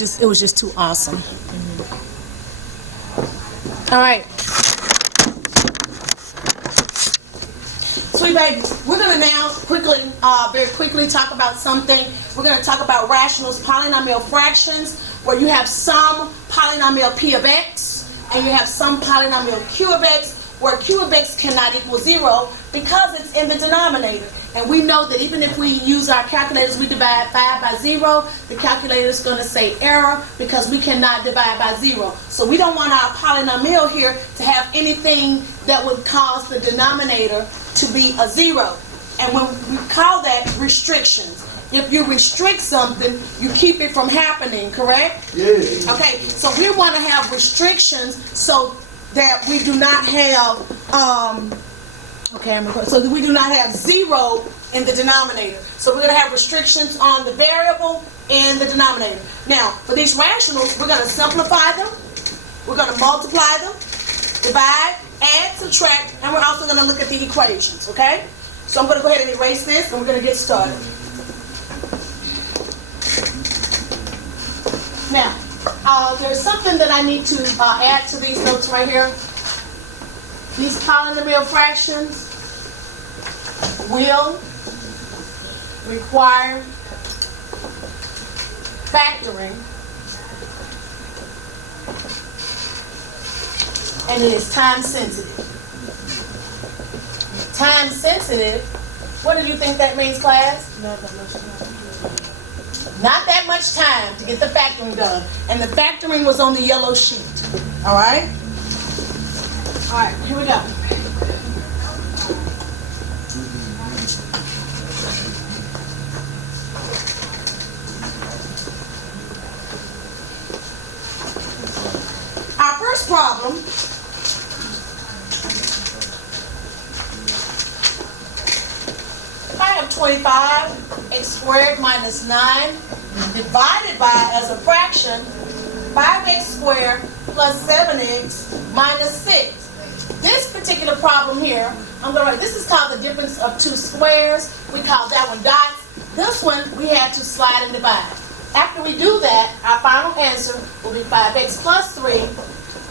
It was just too awesome. All right. Sweet babies, we're going to now very quickly talk about something. We're going to talk about rationals, polynomial fractions, where you have some polynomial p of x and you have some polynomial q of x, where q of x cannot equal 0 because it's in the denominator. And we know that even if we use our calculators, we divide 5 by 0, the calculator is going to say error because we cannot divide by 0. So we don't want our polynomial here to have anything that would cause the denominator to be a 0. And when we call that restrictions. If you restrict something, you keep it from happening, correct? Yes. Okay, so we want to have restrictions so that we do not have so that we do not have 0 in the denominator. So we're going to have restrictions on the variable in the denominator. Now, for these rationals, we're going to simplify them, we're going to multiply them, divide, add, subtract, and we're also going to look at the equations, okay? So I'm going to go ahead and erase this, and we're going to get started. Now, there's something that I need to add to these notes right here. These polynomial fractions will require factoring, and it is time sensitive. Time sensitive, what do you think that means, class? Not that much time to get the factoring done. And the factoring was on the yellow sheet. All right? All right, here we go. Our first problem I have 25 x squared minus 9 divided by, as a fraction, 5x squared plus 7x minus 6. This particular problem here, I'm going to write, this is called the difference of two squares. We call that one dots. This one, we had to slide and divide. After we do that, our final answer will be 5x plus 3,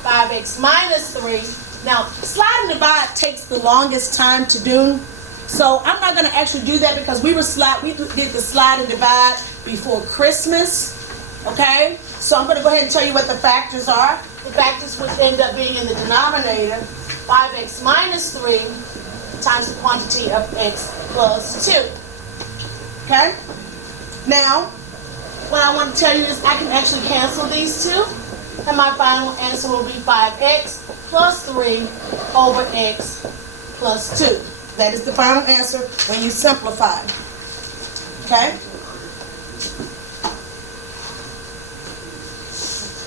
5x minus 3. Now, slide and divide takes the longest time to do. So I'm not going to actually do that because we did the slide and divide before Christmas. Okay? So I'm going to go ahead and tell you what the factors are. The factors would end up being in the denominator, 5x minus 3 times the quantity of x plus 2. Okay? Now, what I want to tell you is I can actually cancel these two, and my final answer will be 5x plus 3 over x plus 2. That is the final answer when you simplify. Okay?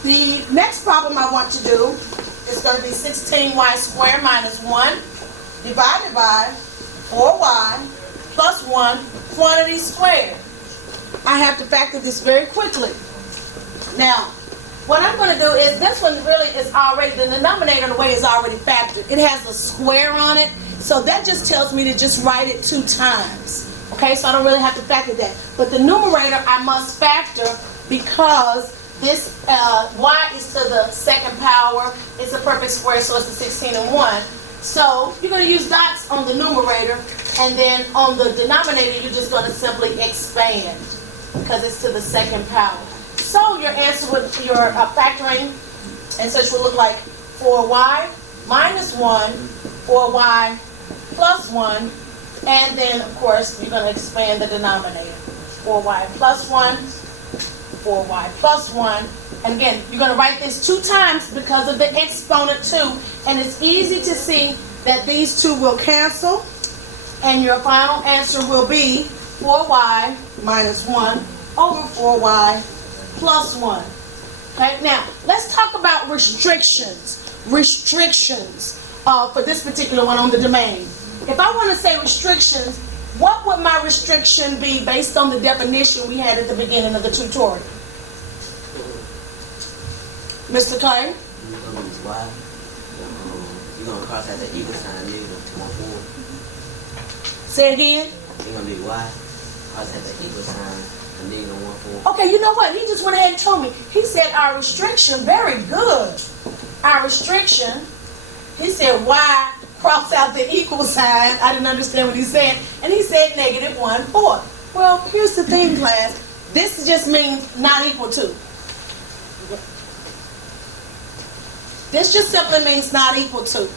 The next problem I want to do is going to be 16y squared minus 1 divided by 4y plus 1 quantity squared. I have to factor this very quickly. Now, what I'm going to do is, this one really is already, the denominator in a way is already factored. It has a square on it, so that just tells me to just write it 2 times. Okay, so I don't really have to factor that. But the numerator I must factor because this y is to the second power. It's a perfect square, so it's the 16 and 1. So you're going to use dots on the numerator, and then on the denominator, you're just going to simply expand because it's to the second power. So your answer with your factoring and such will look like 4y minus 1, 4y plus 1, and then, of course, you're going to expand the denominator. 4y plus 1, 4y plus 1. And again, you're going to write this 2 times because of the exponent 2. And it's easy to see that these 2 will cancel. And your final answer will be 4y minus 1 over 4y plus 1. Okay, now, let's talk about restrictions. Restrictions for this particular one on the domain. If I want to say restrictions, what would my restriction be based on the definition we had at the beginning of the tutorial? Mr. Clay? You're going to use y. You're going to cross out the equal sign, negative 1, 4. Say again? You're going to be y, cross out the equal sign, A negative 1/4. Okay, you know what? He just went ahead and told me. He said our restriction, very good. Our restriction, he said y, cross out the equal sign. I didn't understand what he said. And he said negative 1/4. Well, here's the thing, class. This just means not equal to. This just simply means not equal to.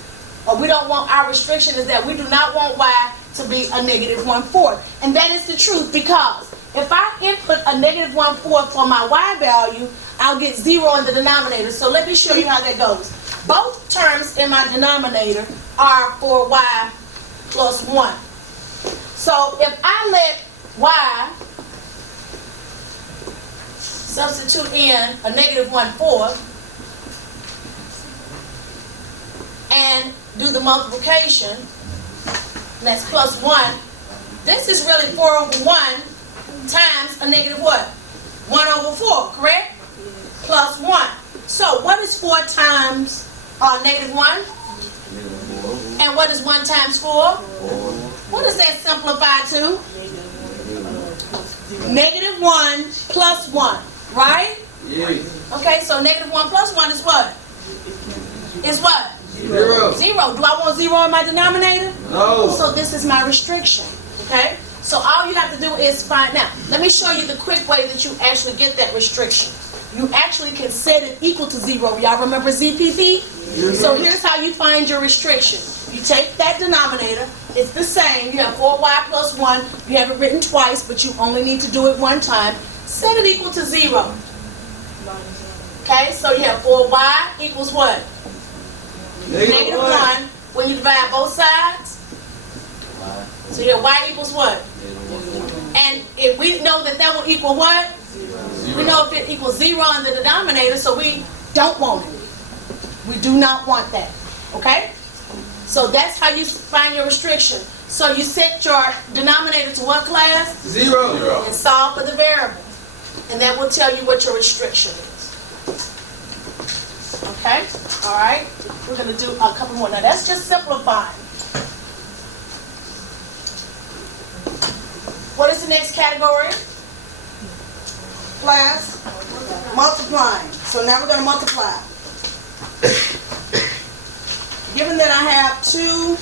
Or we don't want, our restriction is that we do not want y to be a negative 1/4. And that is the truth, because if I input a negative 1/4 for my y value, I'll get 0 in the denominator. So let me show you how that goes. Both terms in my denominator are for y plus 1. So if I let y substitute in a negative 1/4 and do the multiplication, that's plus 1, this is really 4/1 times a negative what? 1/4, correct? Plus 1. So what is 4 times negative 1? And what is 1 times 4? 4. What does that simplify to? Negative 1 plus 1, right? Yes. Okay, so negative 1 plus 1 is what? Is what? 0. 0. Do I want 0 in my denominator? No. So this is my restriction, okay? So all you have to do is find out. Let me show you the quick way that you actually get that restriction. You actually can set it equal to 0. Y'all remember ZPP? Yes. So here's how you find your restriction. You take that denominator. It's the same. You have 4y plus 1. You have it written twice, but you only need to do it one time. Set it equal to 0. Okay, so you have 4y equals what? Negative 1. When you divide both sides, Y. so you have y equals what? And if we know that that will equal what? We know if it equals 0 in the denominator, so we don't want it. We do not want that. Okay? So that's how you find your restriction. So you set your denominator to what, class? 0. And solve for the variable. And that will tell you what your restriction is. Okay? All right? We're going to do a couple more. Now that's just simplifying. What is the next category? Class? Multiplying. So now we're going to multiply. Given that I have two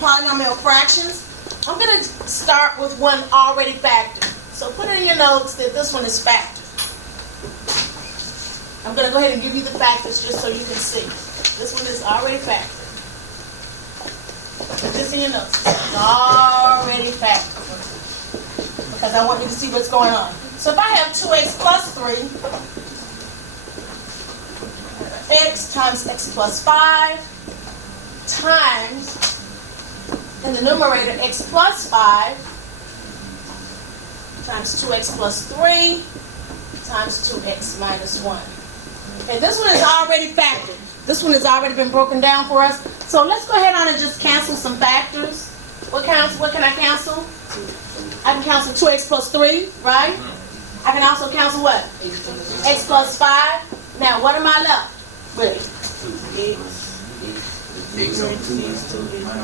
polynomial fractions, I'm going to start with one already factored. So put it in your notes that this one is factored. I'm going to go ahead and give you the factors just so you can see. This one is already factored. Put this in your notes. It's already factored. Because I want you to see what's going on. So if I have 2x plus 3, x times x plus 5 times, in the numerator, x plus 5 times 2x plus 3 times 2x minus 1. Okay, this one is already factored. This one has already been broken down for us. So let's go ahead on and just cancel some factors. What can I cancel? I can cancel 2x plus 3, right? I can also cancel what? X plus 5. Now, what am I left with?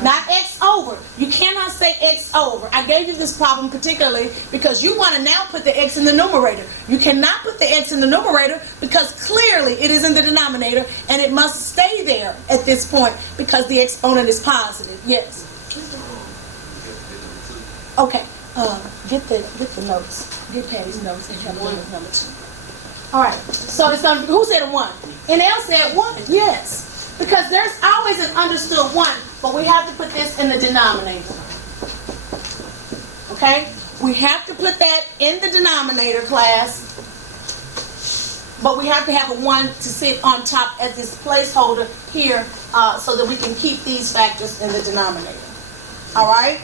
Not x over. You cannot say x over. I gave you this problem particularly because you want to now put the x in the numerator. You cannot put the x in the numerator because clearly it is in the denominator and it must stay there at this point because the exponent is positive. Yes. Okay. Get the notes. Get Patty's notes and help them with number 2. All right. So it's going to be, who said a 1? And L said 1. Yes. Because there's always an understood 1, but we have to put this in the denominator. Okay? We have to put that in the denominator, class. But we have to have a 1 to sit on top as this placeholder here so that we can keep these factors in the denominator. All right?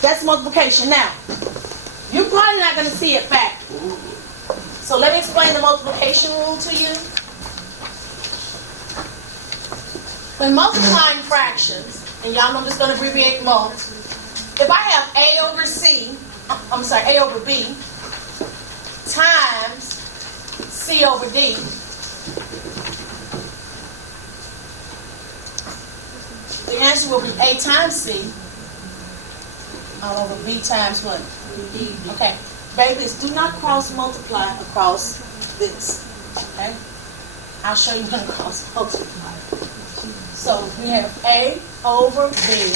That's multiplication. Now, you're probably not going to see it factored. So let me explain the multiplication rule to you. When multiplying fractions, and y'all know I'm just going to abbreviate mult, if I have A over B times C over D, the answer will be A times C all over b times what? Okay. Babies, do not cross multiply across this. Okay? I'll show you how to cross multiply. So we have A over B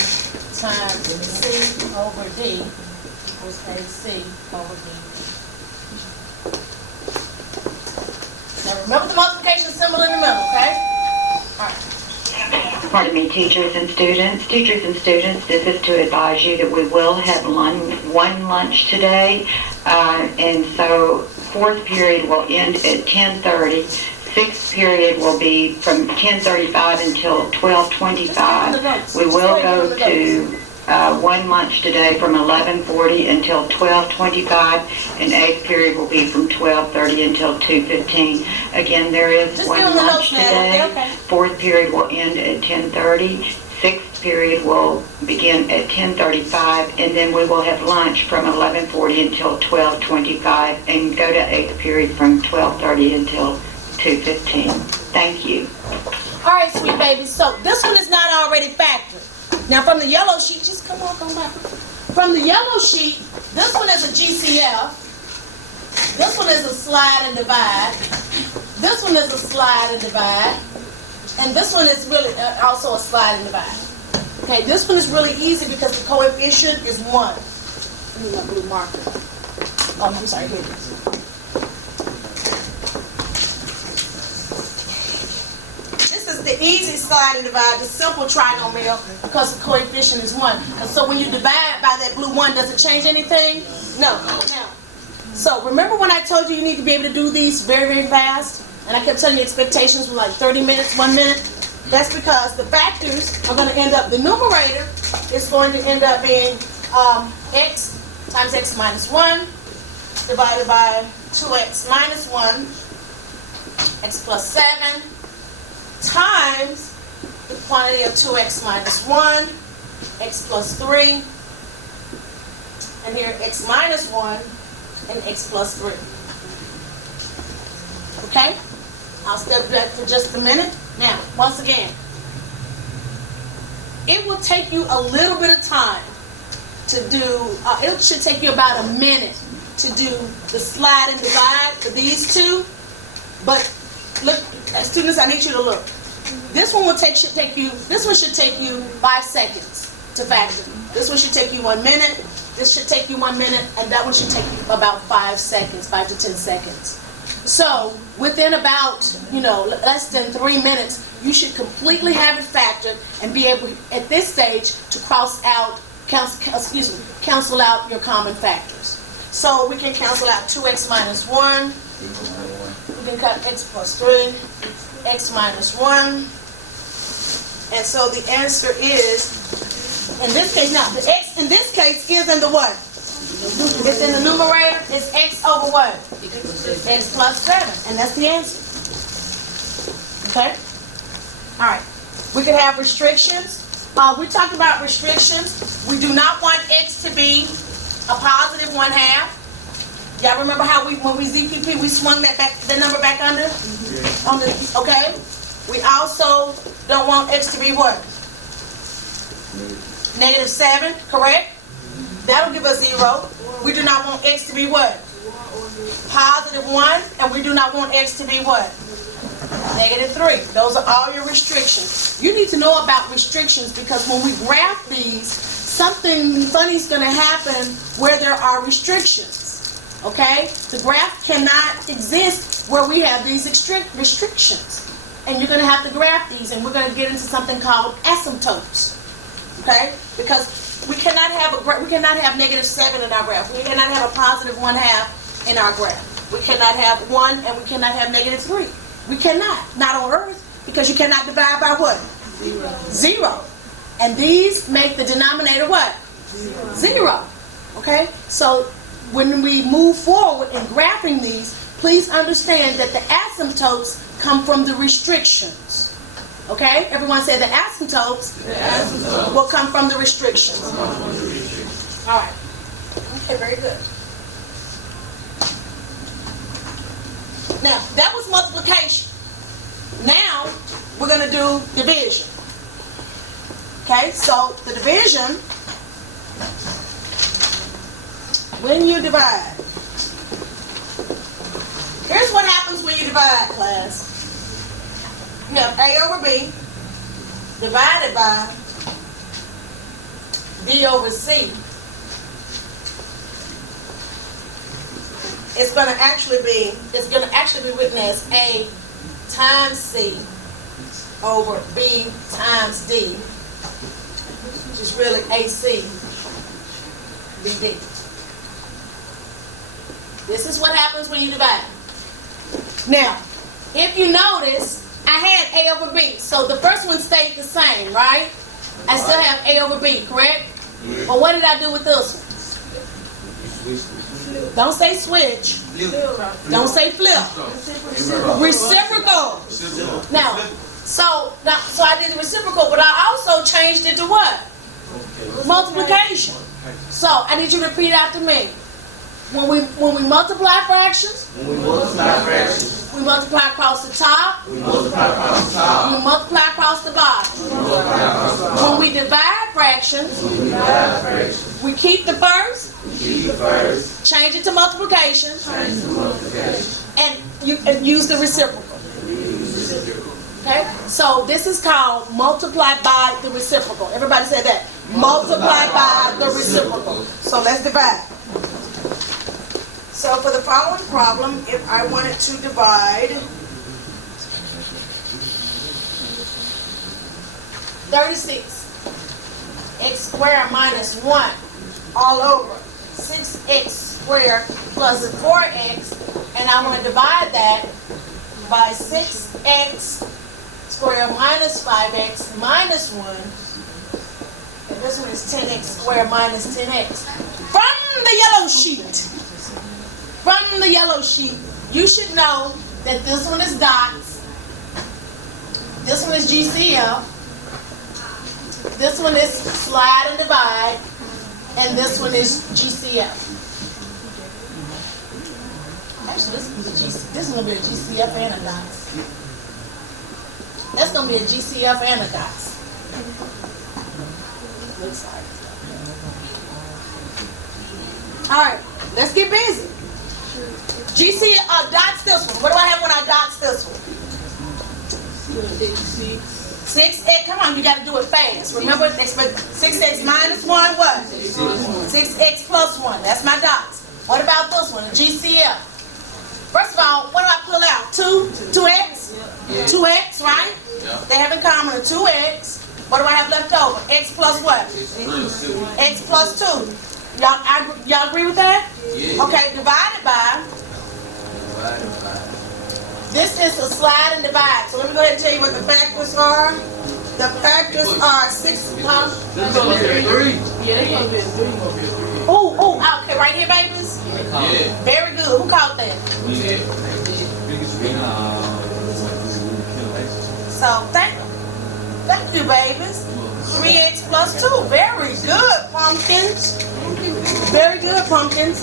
times C over D equals AC over D. Now remember the multiplication symbol in the middle, okay? All right. Pardon me, teachers and students. Teachers and students, this is to advise you that we will have one lunch today. And so fourth period will end at 10:30. Sixth period will be from 10:35 until 12:25. We will go to one lunch today from 11:40 until 12:25, and eighth period will be from 12:30 until 2:15. Again, there is Just one give them the lunch notes now, today. okay? Fourth period will end at 10:30. Sixth period will begin at 10:35, and then we will have lunch from 11:40 until 12:25, and go to eighth period from 12:30 until 2:15. Thank you. All right, sweet babies. So this one is not already factored. Now from the yellow sheet, just come on back. From the yellow sheet, this one is a GCF. This one is a slide and divide. This one is a slide and divide. And this one is really also a slide and divide. Okay, this one is really easy because the coefficient is 1. Let me my blue marker. Oh, I'm sorry, here it is. The easy slide and divide, the simple trinomial, because the coefficient is 1. And so when you divide by that blue 1, does it change anything? No. Now, so remember when I told you you need to be able to do these very, very fast? And I kept telling you expectations were like 30 minutes, 1 minute? That's because the factors are going to end up, the numerator is going to end up being x times x minus 1 divided by 2x minus 1, x plus 7, times the quantity of 2x minus 1, x plus 3, and here x minus 1, and x plus 3. Okay? I'll step back for just a minute. Now, once again, it will take you a little bit of time to do, it should take you about a minute to do the slide and divide for these two, but look, students, I need you to look. This one should take you 5 seconds to factor. This one should take you 1 minute. This should take you 1 minute, and that one should take you about 5 seconds, 5 to 10 seconds. So within about, less than 3 minutes, you should completely have it factored and be able, at this stage, to cancel out your common factors. So we can cancel out 2x minus 1. We can cut x plus 3. X minus 1, and so the answer is, in this case, now the x in this case is in the what? It's in the numerator. It's x over what? X plus 7, and that's the answer. Okay. All right. We could have restrictions. We talked about restrictions. We do not want x to be a positive 1/2. Y'all remember how when we ZPP, we swung that number back under? Okay? We also don't want x to be what? Negative 7, correct? That'll give us 0. We do not want x to be what? Positive 1, and we do not want x to be what? Negative 3. Those are all your restrictions. You need to know about restrictions because when we graph these, something funny is going to happen where there are restrictions. Okay? The graph cannot exist where we have these restrictions. And you're going to have to graph these, and we're going to get into something called asymptotes. Okay? Because we cannot have negative 7 in our graph. We cannot have a positive 1/2 in our graph. We cannot have 1, and we cannot have negative 3. We cannot. Not on Earth, because you cannot divide by what? 0. And these make the denominator what? 0. Okay? So when we move forward in graphing these, please understand that the asymptotes come from the restrictions. Okay? Everyone say the asymptotes will come from the restrictions. All right. Okay, very good. Now, that was multiplication. Now, we're going to do division. Okay, so the division when you divide. Here's what happens when you divide, class. You have A over B divided by D over C. It's going to actually be written as A times C over B times D, which is really AC BD. This is what happens when you divide. Now, if you notice, I had A over B, so the first one stayed the same, right? I still have A over B, correct? But what did I do with this one? Don't say switch. Don't say flip. Reciprocal. Now, so I did the reciprocal, but I also changed it to what? Multiplication. So I need you to repeat after me. When we multiply fractions, we multiply across the top, we multiply across the bottom. When we divide fractions, we keep the first, change it to multiplication, and use the reciprocal. Okay? So this is called multiply by the reciprocal. Everybody say that. Multiply by the reciprocal. So let's divide. So for the following problem, if I wanted to divide 36 x squared minus 1 all over 6x squared plus 4x, and I want to divide that by 6x squared minus 5x minus 1, and this one is 10x squared minus 10x. From the yellow sheet. From the yellow sheet, you should know that this one is dots, this one is GCF, this one is slide and divide, and this one is GCF. Actually, this is going to be a GCF and a dots. That's going to be a GCF and a dots. Looks like. All right, let's get busy. GC dots this one. What do I have when I dots this one? 6x. Come on, you got to do it fast. Remember, 6x minus 1, what? 6x plus 1. That's my dots. What about this one, a GCF? First of all, what do I pull out? 2x? 2x, right? They have in common a 2x. What do I have left over? X plus what? X plus 2. Y'all agree with that? Okay, divided by. This is a slide and divide. So let me go ahead and tell you what the factors are. The factors are 6. This is going to be a 3. Yeah, it's going to be a 3. Oh, okay, right here, babies? Yeah. Very good. Who caught that? So thank you, babies. 3x plus 2. Very good, pumpkins. Very good, pumpkins.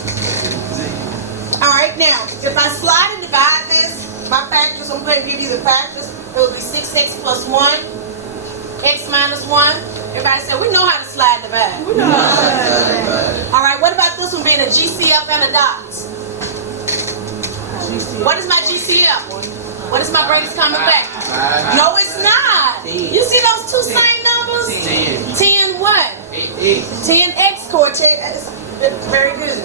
All right, now, if I slide and divide this, my factors, I'm going to give you the factors. It will be 6x plus 1, x minus 1. Everybody said, we know how to slide and divide. We know how to slide and divide. All right, what about this one being a GCF and a dots? What is my GCF? What is my brackets coming back? No, it's not. You see those two same numbers? 10 what? 10x quartet. Very good.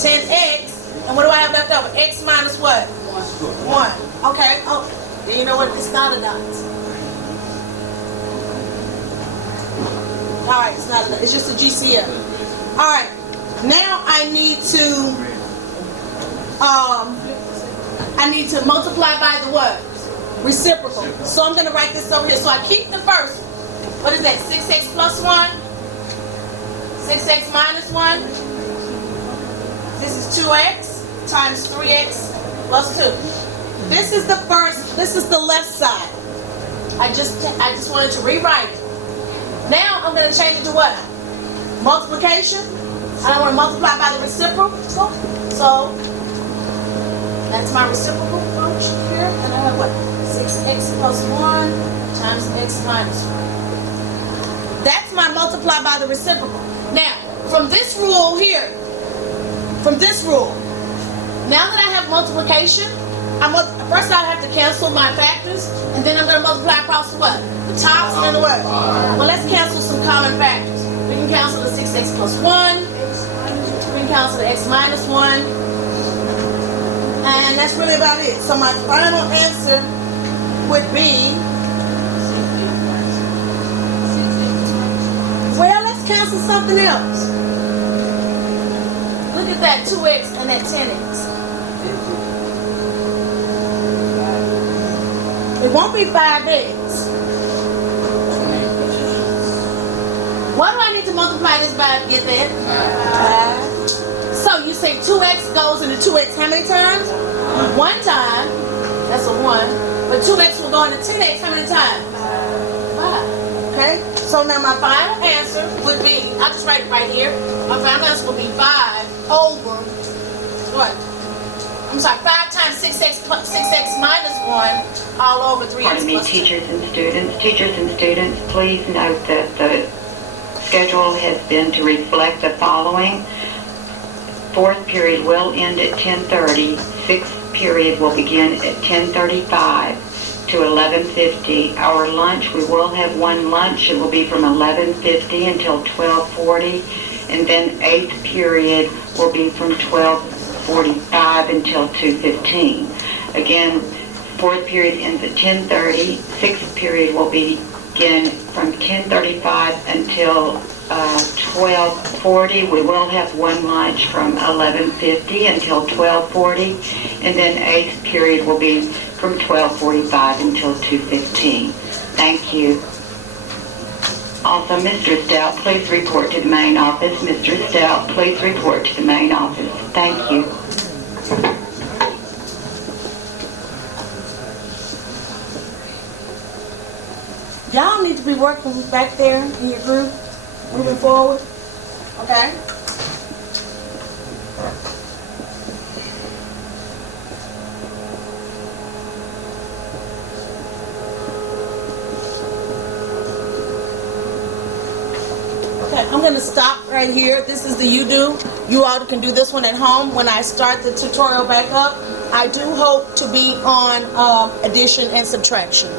10x. And what do I have left over? X minus what? 1. Okay. Oh, then you know what? It's not a dot. All right, it's not a dot. It's just a GCF. All right. Now I need to multiply by the what? Reciprocal. So I'm going to write this over here. So I keep the first one. What is that? 6x plus 1? 6x minus 1? This is 2x times 3x plus 2. This is the first, this is the left side. I just wanted to rewrite it. Now I'm going to change it to what? Multiplication. I want to multiply by the reciprocal. So that's my reciprocal function here. And I have what? 6x plus 1 times x minus 1. That's my multiply by the reciprocal. Now, from this rule here, from this rule. Now that I have multiplication, first I have to cancel my factors, and then I'm going to multiply across the what? The tops and the what? Well, let's cancel some common factors. We can cancel the 6x plus 1. We can cancel the x minus 1. And that's really about it. So my final answer would be, well, let's cancel something else. Look at that 2x and that 10x. It won't be 5x. What do I need to multiply this by to get that? 5. So you say 2x goes into 2x how many times? One time. That's a 1. But 2x will go into 10x how many times? 5. Okay? So now my final answer would be, I'll just write it right here. My final answer will be 5 over what? I'm sorry, 5 times 6x minus 1 all over 3x Pardon me, plus 2. teachers and students. Teachers and students, please note that the schedule has been to reflect the following. Fourth period will end at 10:30. Sixth period will begin at 10:35 to 11:50. Our lunch, we will have one lunch. It will be from 11:50 until 12:40. And then eighth period will be from 12:45 until 2:15. Again, fourth period ends at 10:30. Sixth period will begin from 10:35 until 12:40. We will have one lunch from 11:50 until 12:40. And then eighth period will be from 12:45 until 2:15. Thank you. Also, Mr. Stout, please report to the main office. Mr. Stout, please report to the main office. Thank you. Y'all need to be working back there in your group, moving forward. Okay? Okay, I'm going to stop right here. This is the you do. You all can do this one at home. When I start the tutorial back up, I do hope to be on addition and subtraction.